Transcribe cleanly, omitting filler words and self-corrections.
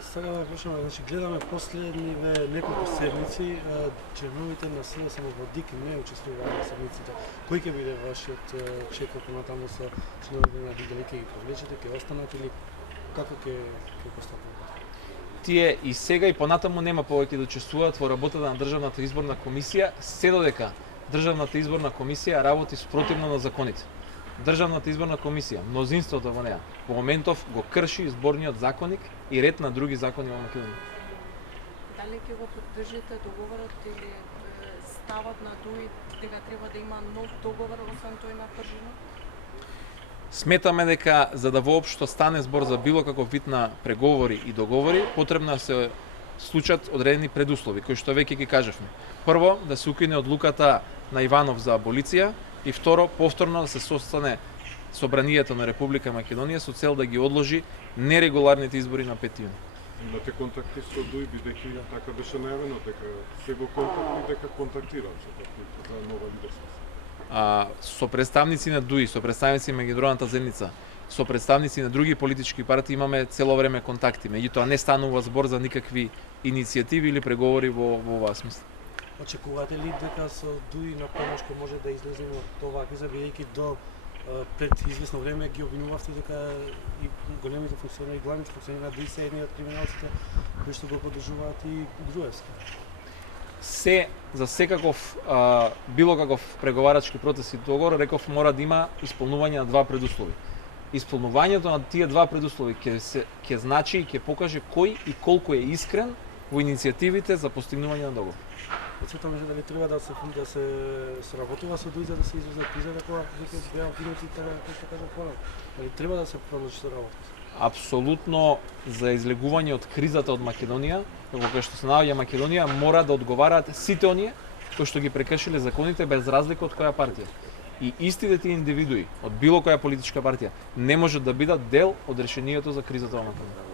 Сега да прашаме, значи гледаме последниве неколку седмици, членовите на СДСМ во ДИК не учествуваат на седмиците. Кој ќе биде вашиот чекор понатаму со членовите на ДИК, дали ќе ги привлечете, ќе останат или како ќе постапите? Тие и сега и понатаму нема повеќе да учествуваат во работата на Државната изборна комисија, се додека Државната изборна комисија работи спротивно на законите. Државната изборна комисија, мнозинството во неа, во моментов го крши изборниот законник и ред на други закони во Македонија. Дали ќе го поддржите договорот или ставот на ДУИ дека треба да има нов договор освен тој на пржинот? Сметаме дека за да воопшто стане збор за било каков вид на преговори и договори, потребно да се случат одредени предуслови, кои што веќе ги кажавме. Прво, да се укине одлуката на Иванов за аболиција, и второ, повторно да се состане Собранието на Република Македонија со цел да ги одложи нерегуларните избори на 5 јуни. Имате контакти со ДУИ, бидејќи така беше најавено дека се во контакт и дека контактираат со партиите за нова лидерство. Со представници на ДУИ, со представници на Меѓународната заедница, со представници на други политички партии имаме цело време контакти, меѓутоа не станува збор за никакви иницијативи или преговори во оваа смисла. Очекувате ли дека со ДУИ на помошко може да излеземе од оваа криза, бидејќи до пред известно време ги обвинувавте дека и големите функционери, главните функционери на ДУИ се едни од криминалците кои што го поддржуваат и Груевски? Се за секаков било каков преговарачки процес и договор, реков мора да има исполнување на два предуслови. Исполнувањето на тие два предуслови ќе значи и ќе покаже кој и колку е искрен во иницијативите за постигнување на договор. Цветам дали треба да се соработува со ДУИ за да се излезе од кризата кога веќе беа кинути така како што кажав порано. Дали треба да се продолжи со работата? Апсолутно за излегување од кризата од Македонија, кога што се наоѓа Македонија, мора да одговараат сите оние кои што ги прекршиле законите без разлика од која партија. И истите тие индивидуи од било која политичка партија не можат да бидат дел од решението за кризата во Македонија.